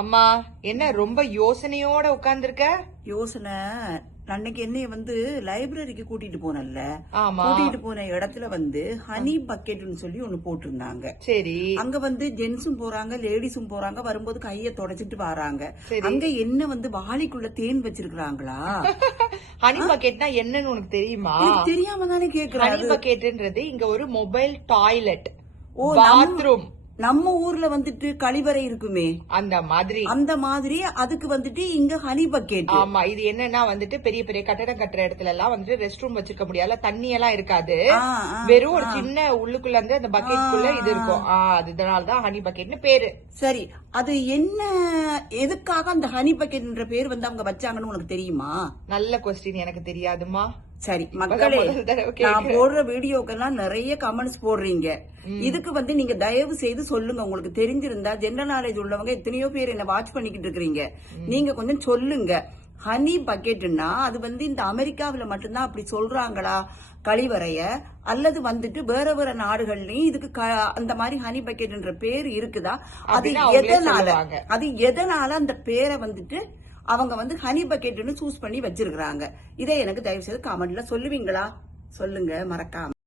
அம்மா என்ன ரொம்ப யோசனையோட உட்கார்ந்துருக்க? யோசனை அன்னைக்கு என்னைய லைப்ரரிக்கு கூட்டிட்டு போனல. ஆமா. கூட்டிட்டு போன இடத்துல ஹனி பக்கெட்னு சொல்லி ஒண்ணு போட்டிருந்தாங்க. சரி. அங்க ஜென்ஸும் போறாங்க, லேடிஸும் போறாங்க. வரும்போது கைய தொடச்சிட்டு வராங்க. சரி. அங்க என்ன வாளிக்குள்ள தேன் வச்சிருக்காங்களா? ஹனி பக்கெட்னா என்னன்னு உனக்கு தெரியுமா? எனக்கு தெரியாம தானே கேக்குறேன். ஹனி பக்கெட்ன்றது இங்க ஒரு மொபைல் டாய்லெட், பாத்ரூம். நம்ம ஊர்ல கழிவறை இருக்குமே, அந்த மாதிரி அதுக்கு இங்க ஹனி பக்கெட். ஆமா. இது என்னன்னா பெரிய பெரிய கட்டடம் கட்டுற இடத்துல எல்லாம் ரெஸ்ட் ரூம் வச்சிருக்க முடியாது, தண்ணி எல்லாம் இருக்காது. வெறும் ஒரு சின்ன உள்ளுக்குள்ள அந்த பக்கெட்டுக்குள்ள இது இருக்கும். அதனாலதான் ஹனி பக்கெட்னு பேரு. சரி, அது என்ன, எதுக்காக அந்த ஹனி பக்கெட்ன்ற பேர் அவங்க வச்சாங்கன்னு உனக்கு தெரியுமா? நல்ல கொஸ்டின், எனக்கு தெரியாதுமா. சரி மக்களே, நான் போடுற வீடியோக்கெல்லாம் நிறைய கமெண்ட்ஸ் போடுறீங்க. இதுக்கு நீங்க தயவு செய்து சொல்லுங்க. உங்களுக்கு தெரிஞ்சிருந்தா, ஜெனரல் நாலேஜ் உள்ளவங்க எத்தனையோ பேர் என்ன வாட்ச் பண்ணிக்கிட்டு இருக்கிறீங்க. நீங்க கொஞ்சம் சொல்லுங்க. ஹனி பக்கெட்னா அது இந்த அமெரிக்காவில மட்டும்தான் அப்படி சொல்றாங்களா கழிவறைய, அல்லது வேற வேற நாடுகள்லயும் இதுக்கு அந்த மாதிரி ஹனி பக்கெட்ன்ற பேர் இருக்குதா? அது எதனால அந்த பேரை அவங்க ஹனி பக்கெட்னு சூஸ் பண்ணி வச்சிருக்காங்க? இதை எனக்கு தயவு செய்து கமெண்ட்ல சொல்லுவீங்களா? சொல்லுங்க மறக்காம.